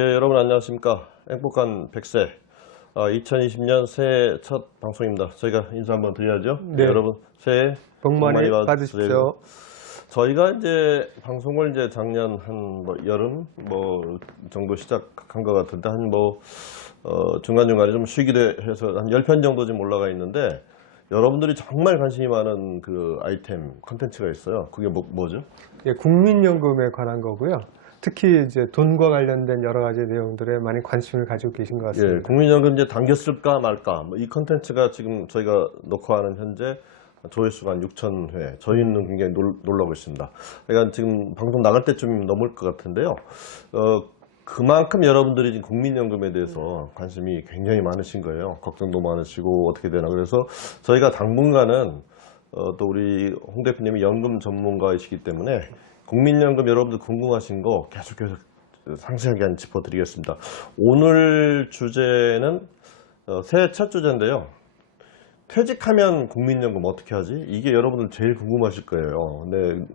예, 여러분 안녕하십니까. 행복한 100세 2020년 새해 첫 방송입니다. 저희가 인사 한번 드려야죠. 네. 여러분 새해 복 많이 받으십시오. 저희가 이제 방송을 이제 작년 한 여름 정도 시작한 것 같은데 중간중간에 좀 쉬기도 해서 한 10편 정도 지금 올라가 있는데, 여러분들이 정말 관심이 많은 그 아이템 컨텐츠가 있어요. 그게 뭐죠? 예, 국민연금에 관한 거고요. 특히 이제 돈과 관련된 여러 가지 내용들에 많이 관심을 가지고 계신 것 같습니다. 예, 국민연금 이제 당겼을까 말까. 이 컨텐츠가 지금 저희가 녹화하는 현재 조회수가 한 6,000회. 저희는 굉장히 놀라고 있습니다. 그러니까 지금 방송 나갈 때쯤 넘을 것 같은데요. 그만큼 여러분들이 지금 국민연금에 대해서 관심이 굉장히 많으신 거예요. 걱정도 많으시고 어떻게 되나. 그래서 저희가 당분간은 또 우리 홍 대표님이 연금 전문가이시기 때문에 국민연금 여러분들 궁금하신 거 계속해서 상세하게 짚어드리겠습니다. 오늘 주제는 새해 첫 주제인데요. 퇴직하면 국민연금 어떻게 하지? 이게 여러분들 제일 궁금하실 거예요. 근데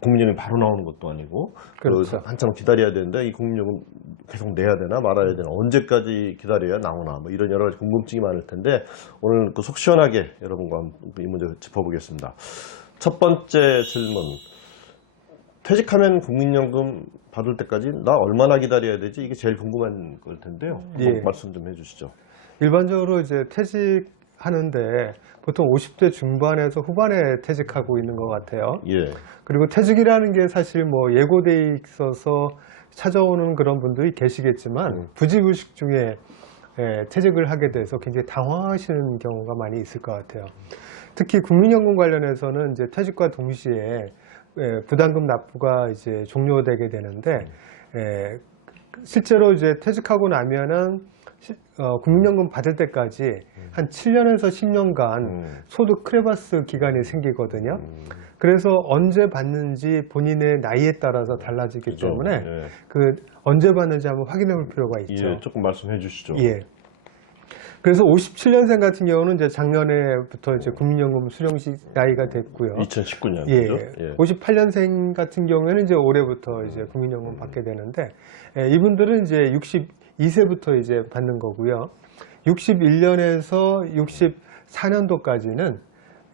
국민연금이 바로 나오는 것도 아니고, 그렇죠. 한참 기다려야 되는데 이 국민연금 계속 내야 되나 말아야 되나, 언제까지 기다려야 나오나, 이런 여러 가지 궁금증이 많을 텐데 오늘 속 시원하게 여러분과 이 문제 짚어보겠습니다. 첫 번째 질문. 퇴직하면 국민연금 받을 때까지 나 얼마나 기다려야 되지? 이게 제일 궁금한 걸 텐데요. 예. 말씀 좀 해주시죠. 일반적으로 이제 퇴직하는데 보통 50대 중반에서 후반에 퇴직하고 있는 것 같아요. 예. 그리고 퇴직이라는 게 사실 예고돼 있어서 찾아오는 그런 분들이 계시겠지만 부지불식 중에 퇴직을 하게 돼서 굉장히 당황하시는 경우가 많이 있을 것 같아요. 특히 국민연금 관련해서는 이제 퇴직과 동시에 부담금 납부가 이제 종료되게 되는데, 실제로 이제 퇴직하고 나면은 국민연금 받을 때까지 한 7년에서 10년간 소득 크레바스 기간이 생기거든요. 그래서 언제 받는지 본인의 나이에 따라서 달라지기 그렇죠. 때문에 예. 언제 받는지 한번 확인해 볼 필요가 있죠. 예, 조금 말씀해 주시죠. 예. 그래서 57년생 같은 경우는 이제 작년에부터 이제 국민연금 수령식 나이가 됐고요. 2019년. 예. 그죠? 예. 58년생 같은 경우에는 이제 올해부터 이제 국민연금 받게 되는데, 이분들은 이제 62세부터 이제 받는 거고요. 61년에서 64년도까지는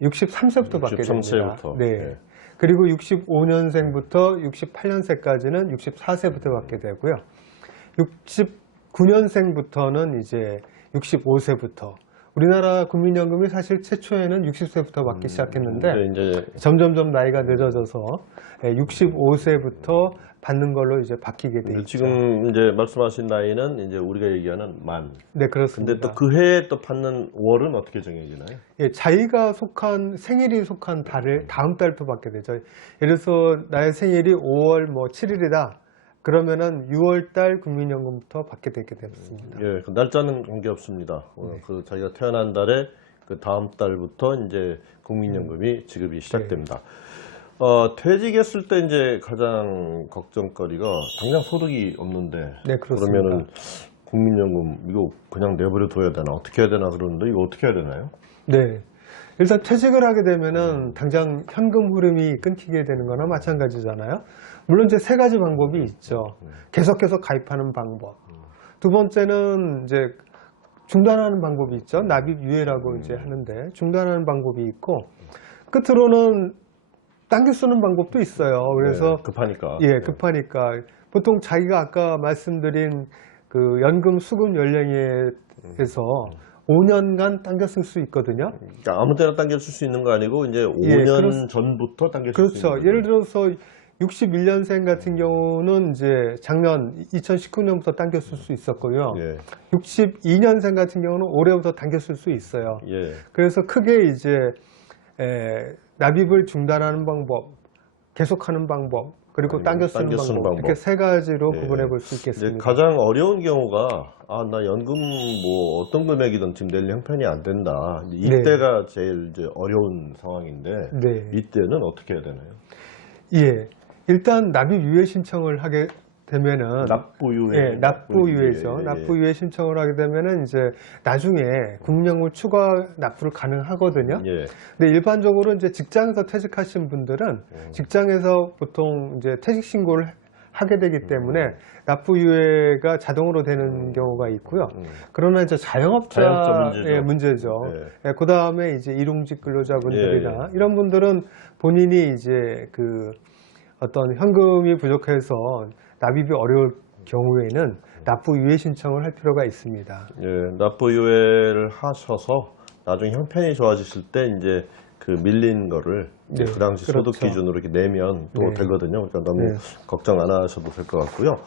63세부터 받게 됩니다. 63세부터. 네. 예. 그리고 65년생부터 68년생까지는 64세부터 받게 되고요. 69년생부터는 이제 65세부터. 우리나라 국민연금이 사실 최초에는 60세부터 받기 시작했는데 이제 점점점 나이가 늦어져서 65세부터 받는 걸로 이제 바뀌게 돼 있죠. 지금 이제 말씀하신 나이는 이제 우리가 얘기하는 만. 네, 그렇습니다. 근데 또 그 해에 또 받는 월은 어떻게 정해지나요? 예, 자기가 속한 생일이 속한 달을 다음 달부터 받게 되죠. 예를 들어서 나의 생일이 5월 7일이다. 그러면은 6월달 국민연금부터 받게 되게 됐습니다. 예, 그 날짜는 관계없습니다. 네. 그 자기가 태어난 달에 그 다음 달부터 이제 국민연금이 지급이 시작됩니다. 퇴직했을 때 이제 가장 걱정거리가 당장 소득이 없는데, 네, 그렇습니다. 그러면은 국민연금 이거 그냥 내버려 둬야 되나, 어떻게 해야 되나 그러는데 이거 어떻게 해야 되나요? 네. 일단 퇴직을 하게 되면은 당장 현금 흐름이 끊기게 되는 거나 마찬가지잖아요. 물론 이제 세 가지 방법이 있죠. 계속해서 가입하는 방법. 두 번째는 이제 중단하는 방법이 있죠. 납입 유예라고 이제 하는데 중단하는 방법이 있고, 끝으로는 당겨 쓰는 방법도 있어요. 그래서 네, 급하니까. 예, 급하니까 보통 자기가 아까 말씀드린 그 연금 수급 연령에서 5년간 당겨 쓸 수 있거든요. 그러니까 아무 때나 당겨 쓸 수 있는 거 아니고 이제 5년 전부터 당겨 쓸 수 있는 그렇죠. 예를 들어서 61년생 같은 경우는 이제 작년 2019년부터 당겨 쓸 수 있었고요. 예. 62년생 같은 경우는 올해부터 당겨 쓸 수 있어요. 예. 그래서 크게 이제 납입을 중단하는 방법, 계속하는 방법, 그리고 당겨 쓰는 방법, 이렇게 세 가지로 구분해 볼 수 이제 있겠습니다. 가장 어려운 경우가 나 연금 어떤 금액이든 지금 낼 형편이 안 된다. 이때가 제일 이제 어려운 상황인데, 네. 이때는 어떻게 해야 되나요? 예. 일단 납입 유예 신청을 하게 되면은 납부유예. 예, 납부유예죠. 납부유예 신청을 하게 되면은 이제 나중에 국민연금 추가 납부를 가능하거든요. 예. 근데 일반적으로 이제 직장에서 퇴직하신 분들은 직장에서 보통 이제 퇴직 신고를 하게 되기 때문에 납부유예가 자동으로 되는 경우가 있고요. 그러나 이제 자영업자의 자영업자 문제죠. 네. 그 다음에 이제 일용직 근로자분들이나 예, 예. 이런 분들은 본인이 이제 그 어떤 현금이 부족해서 납입이 어려울 경우에는 납부유예 신청을 할 필요가 있습니다. 예, 납부유예를 하셔서 나중에 형편이 좋아지실 때 이제 그 밀린 거를 이제 네, 그 당시 소득 그렇죠. 기준으로 이렇게 내면 또 네. 되거든요. 그러니까 너무 네. 걱정 안 하셔도 될 것 같고요.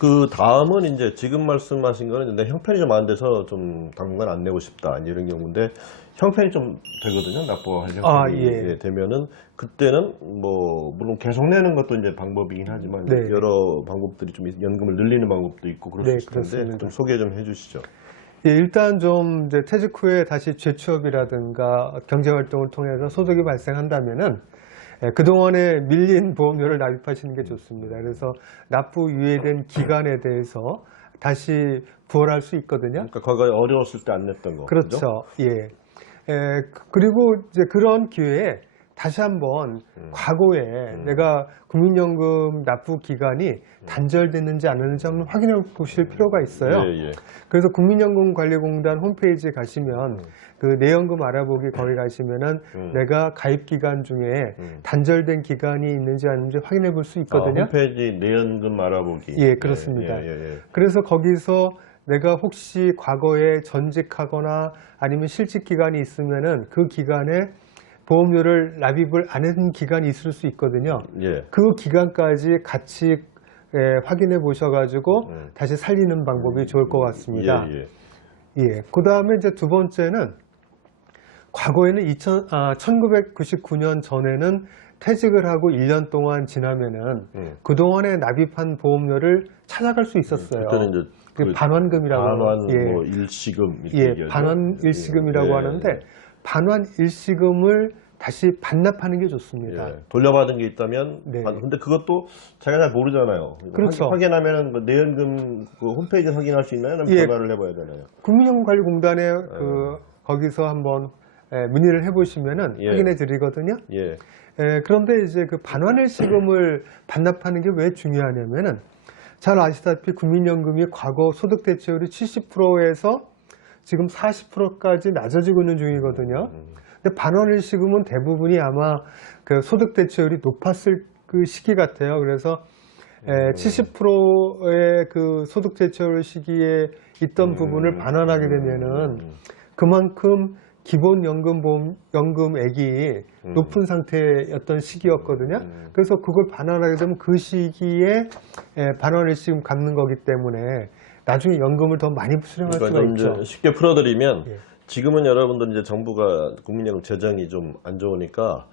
그 다음은 이제 지금 말씀하신 거는 내 형편이 좀 안 돼서 좀 당분간 안 내고 싶다 이런 경우인데 형편이 좀 되거든요. 납부할 형편이 예. 되면은 그때는 뭐 물론 계속 내는 것도 이제 방법이긴 하지만 네. 여러 방법들이 좀 연금을 늘리는 방법도 있고 그럴 네, 수 있을 텐데 그렇습니다. 좀 소개 좀 해주시죠. 예, 일단 좀 이제 퇴직 후에 다시 재취업이라든가 경제활동을 통해서 소득이 발생한다면은 그동안에 밀린 보험료를 납입하시는 게 좋습니다. 그래서 납부 유예된 기간에 대해서 다시 부활할 수 있거든요. 그러니까 과거에 어려웠을 때 안 냈던 거. 그렇죠. 예. 그리고 이제 그런 기회에 다시 한번 과거에 내가 국민연금 납부 기간이 단절됐는지 안 했는지 한번 확인해 보실 필요가 있어요. 예, 예. 그래서 국민연금관리공단 홈페이지에 가시면 그 내연금 알아보기 거기 가시면은 내가 가입 기간 중에 단절된 기간이 있는지 아닌지 확인해 볼 수 있거든요. 홈페이지 내연금 알아보기. 예, 그렇습니다. 예. 그래서 거기서 내가 혹시 과거에 전직하거나 아니면 실직 기간이 있으면은 그 기간에 보험료를 납입을 안 한 기간이 있을 수 있거든요. 예. 그 기간까지 같이 확인해 보셔가지고 다시 살리는 방법이 좋을 것 같습니다. 예. 그 다음에 이제 두 번째는 과거에는 1999년 전에는 퇴직을 하고 1년 동안 지나면은 그동안에 납입한 보험료를 찾아갈 수 있었어요. 그때는 이제 그 반환금이라고 반환 예. 뭐 일시금 이렇게 예, 얘기하죠. 반환 일시금이라고 예. 하는데 반환 일시금을 다시 반납하는 게 좋습니다. 예. 돌려받은 게 있다면 네. 근데 그것도 자기가 잘 모르잖아요. 그렇죠. 확인하면은 그 내연금 그 홈페이지 확인할 수 있나요? 아니면 예. 전화를 해봐야 되나요? 국민연금관리공단에 거기서 한번 문의를 해보시면은 예. 확인해 드리거든요. 예. 그런데 이제 그 반환일시금을 반납하는 게 왜 중요하냐면은 잘 아시다시피 국민연금이 과거 소득 대체율이 70%에서 지금 40%까지 낮아지고 있는 중이거든요. 근데 반환일시금은 대부분이 아마 그 소득 대체율이 높았을 그 시기 같아요. 그래서 70%의 그 소득 대체율 시기에 있던 부분을 반환하게 되면은 그만큼 기본 연금액이 높은 상태였던 시기였거든요. 그래서 그걸 반환하게 되면 그 시기에 반환일시금 갚는 거기 때문에 나중에 연금을 더 많이 수령할 수가 그러니까 있죠. 이제 쉽게 풀어드리면 예. 지금은 여러분들 이제 정부가 국민연금 재정이 좀 안 좋으니까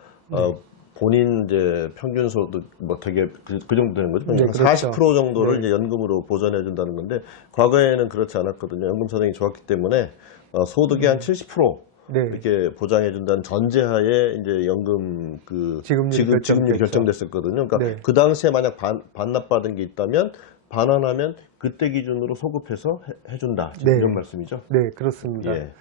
본인 이제 평균 소득 뭐 되게 그 정도 되는 거죠. 네, 그렇죠. 40% 정도를 네. 이제 연금으로 보전해 준다는 건데 과거에는 그렇지 않았거든요. 연금 사정이 좋았기 때문에 소득의 한 70% 네. 이렇게 보장해 준다는 전제하에 이제 연금 그 지급률이 결정됐죠. 결정됐었거든요. 그러니까 네. 그 당시에 만약 반납받은 게 있다면 반환하면 그때 기준으로 소급해서 해준다. 지금 네. 이런 말씀이죠. 네, 그렇습니다. 예.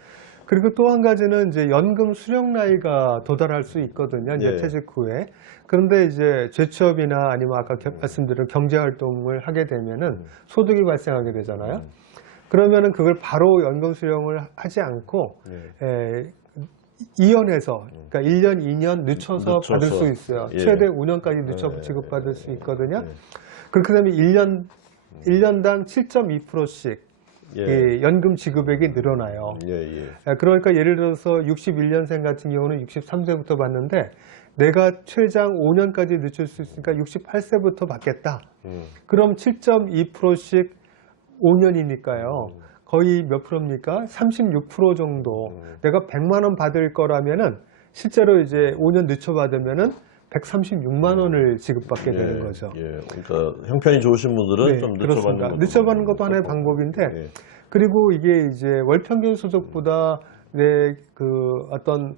그리고 또 한 가지는 이제 연금 수령 나이가 도달할 수 있거든요. 이제 예. 퇴직 후에. 그런데 이제 재취업이나 아니면 아까 말씀드린 경제 활동을 하게 되면은 소득이 발생하게 되잖아요. 그러면은 그걸 바로 연금 수령을 하지 않고 이연해서 그러니까 1년, 2년 늦춰서 받을 수 있어요. 예. 최대 5년까지 늦춰 지급받을 수 있거든요. 그렇게 되면 1년당 7.2%씩 예. 연금 지급액이 늘어나요. 예. 그러니까 예를 들어서 61년생 같은 경우는 63세부터 받는데 내가 최장 5년까지 늦출 수 있으니까 68세부터 받겠다. 그럼 7.2%씩 5년이니까요. 거의 몇 프로입니까? 36% 정도. 내가 100만 원 받을 거라면은 실제로 이제 5년 늦춰 받으면은 136만 원을 지급받게 되는 거죠. 예. 그러니까 형편이 좋으신 분들은 네, 좀 그렇습니다. 늦춰받는 늦춰받는 것도 하나의 방법인데 예. 그리고 이게 이제 월 평균 소득보다 내 그 어떤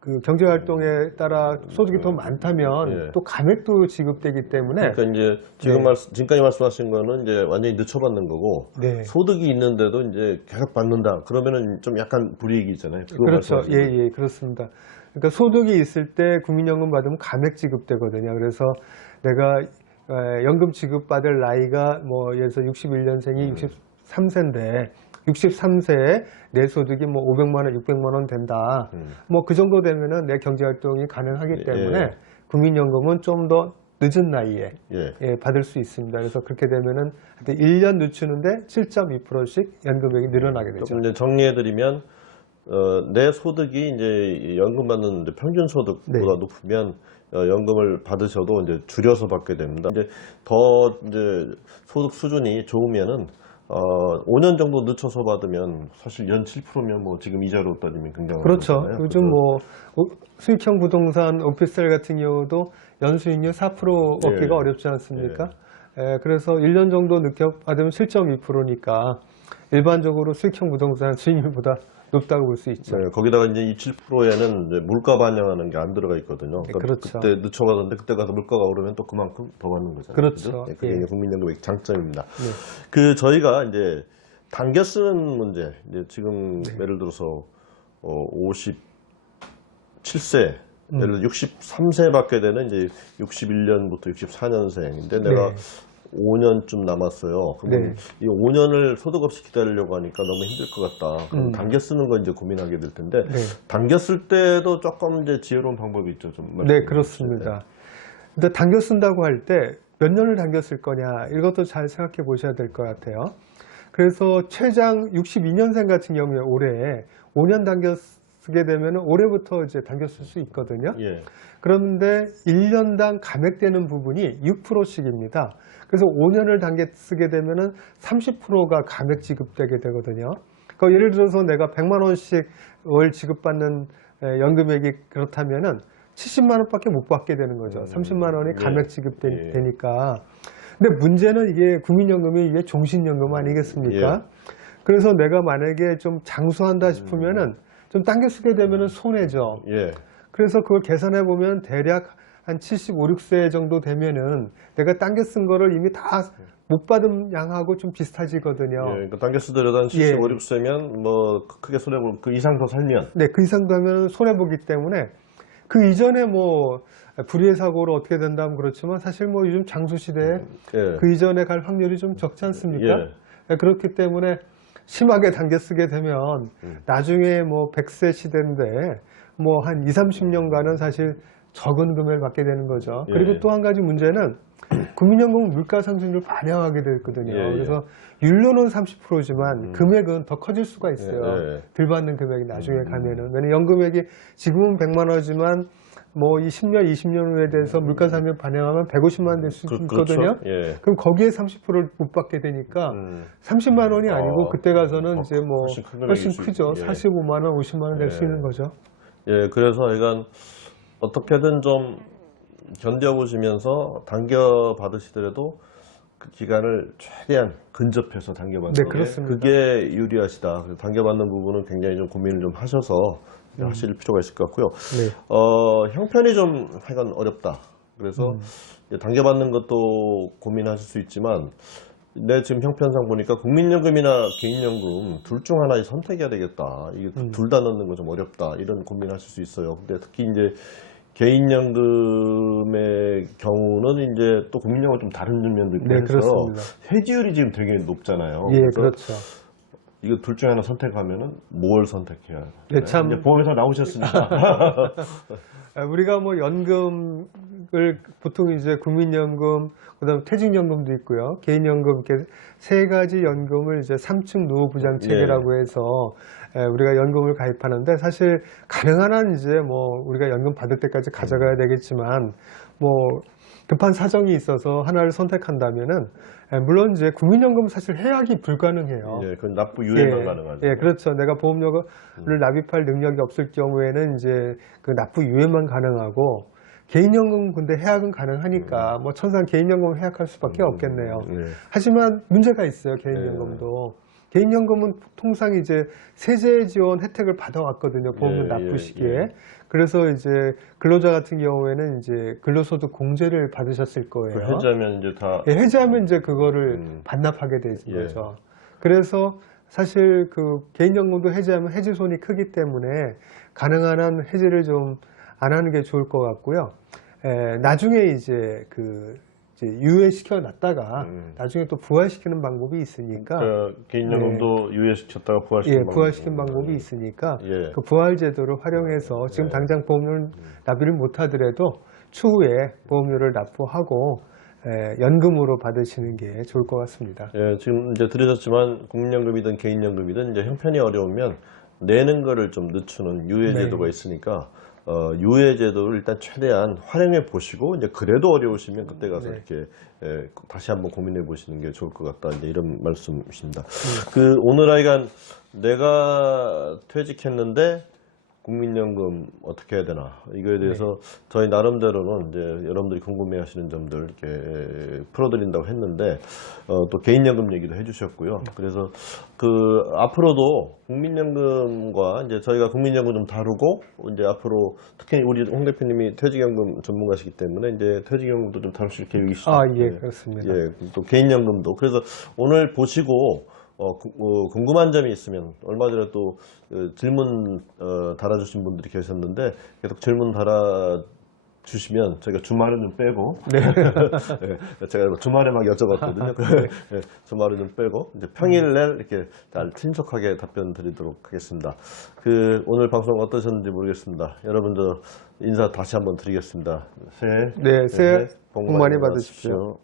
그 경제 활동에 따라 소득이 더 많다면 예. 또 감액도 지급되기 때문에 그러니까 이제 지금까지 말씀하신 거는 이제 완전히 늦춰받는 거고 네. 소득이 있는데도 이제 계속 받는다. 그러면은 좀 약간 불이익이 있잖아요. 그거 그렇죠. 말씀하시는 거예요. 예, 그렇습니다. 그러니까 소득이 있을 때 국민연금 받으면 감액 지급되거든요. 그래서 내가 연금 지급받을 나이가 뭐 예를 들어서 61년생이 63세인데 63세에 내 소득이 뭐 500만 원, 600만 원 된다. 뭐 그 정도 되면은 내 경제 활동이 가능하기 때문에 예. 국민연금은 좀 더 늦은 나이에 예. 받을 수 있습니다. 그래서 그렇게 되면은 1년 늦추는데 7.2%씩 연금액이 늘어나게 되죠. 조금 이제 정리해드리면 내 소득이 이제 연금 받는 이제 평균 소득보다 네. 높으면 연금을 받으셔도 이제 줄여서 받게 됩니다. 이제 더 이제 소득 수준이 좋으면은 5년 정도 늦춰서 받으면 사실 연 7%면 뭐 지금 이자로 따지면 굉장히 그렇죠. 많잖아요. 요즘 뭐 수익형 부동산 오피스텔 같은 경우도 연수익률 4% 얻기가 예. 어렵지 않습니까? 그래서 1년 정도 늦게 받으면 7.2%니까 일반적으로 수익형 부동산 수익률보다 높다고 볼 수 있죠. 네, 거기다가 이제 이 7%에는 이제 물가 반영하는 게 안 들어가 있거든요. 그러니까 그렇죠. 그때 늦춰가는데 그때 가서 물가가 오르면 또 그만큼 더 받는 거잖아요. 그렇죠. 그죠? 네, 그게 예. 이제 국민연금의 장점입니다. 네. 그 저희가 이제 당겨 쓰는 문제, 이제 지금 예를 들어서 57세, 예를 들어 63세 받게 되는 이제 61년부터 64년생인데 내가 네. 5년쯤 남았어요. 그러면 네. 이 5년을 소득 없이 기다리려고 하니까 너무 힘들 것 같다. 그럼 당겨 쓰는 거 이제 고민하게 될 텐데 네. 당겨 쓸 때도 조금 이제 지혜로운 방법이 있죠. 좀 말씀해 네, 그렇습니다. 근데 당겨 쓴다고 할 때 몇 년을 당겨 쓸 거냐 이것도 잘 생각해 보셔야 될 것 같아요. 그래서 최장 62년생 같은 경우에 올해 5년 당겨 쓰게 되면 올해부터 이제 당겨 쓸 수 있거든요. 예. 그런데 1년당 감액되는 부분이 6%씩입니다. 그래서 5년을 당겨 쓰게 되면은 30%가 감액 지급되게 되거든요. 그러니까 예를 들어서 내가 100만 원씩 월 지급받는 연금액이 그렇다면은 70만 원밖에 못 받게 되는 거죠. 30만 원이 감액 지급되니까. 근데 문제는 이게 국민연금이 이게 종신연금 아니겠습니까? 그래서 내가 만약에 좀 장수한다 싶으면은 좀 당겨 쓰게 되면은 손해죠. 예. 그래서 그걸 계산해 보면 대략 한 75, 6세 정도 되면은 내가 당겨 쓴 거를 이미 다 못 받은 양하고 좀 비슷해지거든요. 예. 그러니까 당겨 쓰더라도 한 75, 6세면 뭐 크게 손해볼 그 이상 더 살면 네, 그 이상 되면 손해보기 때문에 그 이전에 뭐 불의의 사고로 어떻게 된다면 그렇지만 사실 뭐 요즘 장수 시대에 예. 그 이전에 갈 확률이 좀 적지 않습니까? 예. 그렇기 때문에 심하게 당겨 쓰게 되면 나중에 뭐 100세 시대인데 뭐 한 20, 30년간은 사실 적은 금액을 받게 되는 거죠. 그리고 예. 또 한 가지 문제는 국민연금은 물가 상승률을 반영하게 되거든요. 예. 그래서 율로는 30%지만 금액은 더 커질 수가 있어요. 예. 들 받는 금액이 나중에 가면은. 왜냐면 연금액이 지금은 100만 원이지만 뭐 이 10년, 20년 후에 대해서 물가 상승률 반영하면 150만 원 될 수 있거든요. 그렇죠. 예. 그럼 거기에 30%를 못 받게 되니까 30만 원이 아니고 그때 가서는 이제 뭐 훨씬 크죠. 예. 45만 원, 50만 원 될 수 있는 거죠. 예, 그래서 이건 어떻게든 좀 견뎌보시면서 당겨 받으시더라도 그 기간을 최대한 근접해서 당겨받는 네, 게 그렇습니다. 그게 유리하시다. 그래서 당겨받는 부분은 굉장히 좀 고민을 좀 하셔서 하실 필요가 있을 것 같고요. 네. 형편이 좀 하여간 어렵다. 그래서 이제 당겨받는 것도 고민하실 수 있지만 내 지금 형편상 보니까 국민연금이나 개인연금 둘 중 하나 선택해야 되겠다. 이게 둘 다 넣는 거 좀 어렵다. 이런 고민하실 수 있어요. 근데 특히 이제 개인연금의 경우는 이제 또 국민연금은 좀 다른 면도 있고 네, 해서 그렇습니다. 해지율이 지금 되게 높잖아요. 예, 그래서 그렇죠. 이거 둘 중에 하나 선택하면은 뭘 선택해야 돼요? 네, 참. 이제 보험회사 나오셨으니까. 우리가 뭐 연금을 보통 이제 국민연금, 그다음 퇴직연금도 있고요. 개인연금 이렇게 세 가지 연금을 이제 3층 노후부장 체계라고 해서 우리가 연금을 가입하는데 사실 가능한 한 이제 뭐 우리가 연금 받을 때까지 가져가야 되겠지만 뭐 급한 사정이 있어서 하나를 선택한다면은 물론 이제 국민연금은 사실 해약이 불가능해요. 예, 그건 납부 유예만 가능하죠. 예, 그렇죠. 내가 보험료를 납입할 능력이 없을 경우에는 이제 그 납부 유예만 가능하고 개인연금은 근데 해약은 가능하니까 뭐 천상 개인연금은 해약할 수밖에 없겠네요. 하지만 문제가 있어요. 개인연금도. 개인연금은 통상 이제 세제 지원 혜택을 받아왔거든요. 보험료 납부 시기에. 그래서 이제 근로자 같은 경우에는 이제 근로소득 공제를 받으셨을 거예요. 해지하면 이제 다. 예, 해지하면 이제 그거를 반납하게 되는 거죠. 그래서 사실 그 개인연금도 해지하면 해지손이 크기 때문에 가능한 한 해지를 좀 안 하는 게 좋을 것 같고요. 나중에 이제 그 이제 유예시켜 놨다가 나중에 또 부활시키는 방법이 있으니까 개인연금도 유예시켰다가 예, 부활시킨 부활시킨 방법이 있으니까 예. 그 부활 제도를 활용해서 지금 당장 보험료를 납입을 못 하더라도 추후에 보험료를 납부하고 연금으로 받으시는 게 좋을 것 같습니다. 예, 지금 이제 들으셨지만 국민연금이든 개인연금이든 이제 형편이 어려우면 내는 거를 좀 늦추는 유예제도가 네. 있으니까 유예제도를 일단 최대한 활용해 보시고 이제 그래도 어려우시면 그때 가서 네. 이렇게 다시 한번 고민해 보시는 게 좋을 것 같다 이제 이런 말씀이십니다. 그 오늘 하여간 내가 퇴직했는데 국민연금 어떻게 해야 되나 이거에 대해서 저희 나름대로는 이제 여러분들이 궁금해하시는 점들 이렇게 풀어드린다고 했는데 또 개인연금 얘기도 해주셨고요. 그래서 그 앞으로도 국민연금과 이제 저희가 국민연금 좀 다루고 이제 앞으로 특히 우리 홍 대표님이 퇴직연금 전문가시기 때문에 이제 퇴직연금도 좀 다룰 수 있게 계시죠. 아, 예, 그렇습니다. 예, 또 개인연금도 그래서 오늘 보시고 궁금한 점이 있으면 얼마 전에 또 질문 달아주신 분들이 계셨는데 계속 질문 달아주시면 저희가 주말에 좀 빼고 네, 제가 주말에 막 여쭤봤거든요. 네, 주말에 좀 빼고 이제 평일날 이렇게 잘 친속하게 답변 드리도록 하겠습니다. 그 오늘 방송 어떠셨는지 모르겠습니다. 여러분들 인사 다시 한번 드리겠습니다. 네, 새해 복 많이 받으십시오.